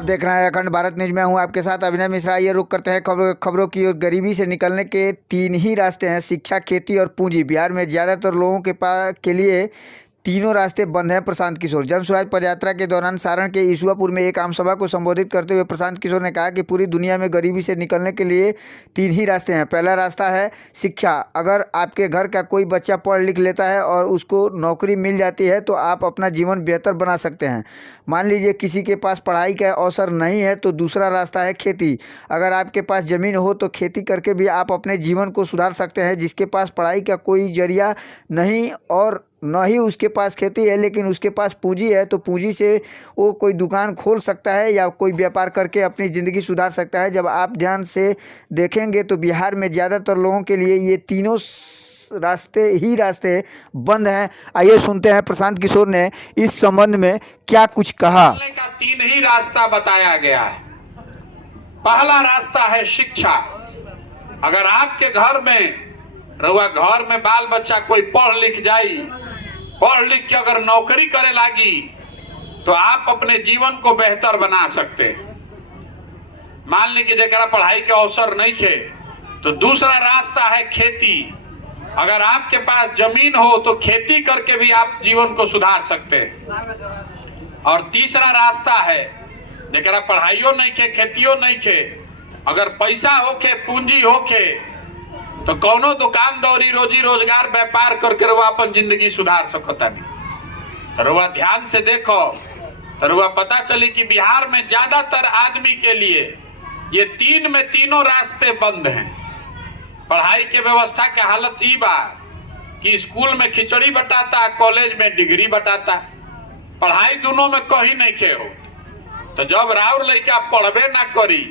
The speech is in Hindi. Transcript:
आप देख रहे हैं अखंड भारत न्यूज में हूं आपके साथ अभिनय मिश्रा। ये रुक करते हैं खबरों की ओर। गरीबी से निकलने के तीन ही रास्ते हैं, शिक्षा, खेती और पूंजी। बिहार में ज़्यादातर लोगों के लिए तीनों रास्ते बंद हैं। प्रशांत किशोर जन स्वराज पदयात्रा के दौरान सारण के ईसुआपुर में एक आम सभा को संबोधित करते हुए प्रशांत किशोर ने कहा कि पूरी दुनिया में गरीबी से निकलने के लिए तीन ही रास्ते हैं। पहला रास्ता है शिक्षा। अगर आपके घर का कोई बच्चा पढ़ लिख लेता है और उसको नौकरी मिल जाती है तो आप अपना जीवन बेहतर बना सकते हैं। मान लीजिए किसी के पास पढ़ाई का अवसर नहीं है तो दूसरा रास्ता है खेती। अगर आपके पास ज़मीन हो तो खेती करके भी आप अपने जीवन को सुधार सकते हैं। जिसके पास पढ़ाई का कोई जरिया नहीं और न ही उसके पास खेती है लेकिन उसके पास पूंजी है तो पूंजी से वो कोई दुकान खोल सकता है या कोई व्यापार करके अपनी ज़िंदगी सुधार सकता है। जब आप ध्यान से देखेंगे तो बिहार में ज़्यादातर लोगों के लिए ये तीनों रास्ते बंद हैं। आइए सुनते हैं प्रशांत किशोर ने इस संबंध में क्या कुछ कहा। का तीन ही रास्ता बताया गया है। पहला रास्ता है शिक्षा। अगर आपके घर में बाल बच्चा कोई पढ़ लिख जाई, पढ़ लिख के अगर नौकरी करे लागी तो आप अपने जीवन को बेहतर बना सकते हैं। मान ली कि जरा पढ़ाई के अवसर नहीं थे तो दूसरा रास्ता है खेती। अगर आपके पास जमीन हो तो खेती करके भी आप जीवन को सुधार सकते हैं। और तीसरा रास्ता है जरा पढ़ाइयो नहीं थे, खेतियो नहीं थे, अगर पैसा होके, पूंजी होके तो कौनो दुकान दौरी, रोजी रोजगार, व्यापार करके रुआ अपन जिंदगी सुधार सकता नहीं। तो रुआ ध्यान से देखो तो रुआ पता चली कि बिहार में ज्यादातर आदमी के लिए ये तीनों रास्ते बंद हैं। पढ़ाई के व्यवस्था के हालत ई बा कि स्कूल में खिचड़ी बटाता, कॉलेज में डिग्री बटाता, पढ़ाई दोनों में कहीं नहीं खे हो। तो जब राउर लइका पढ़बे ना करी,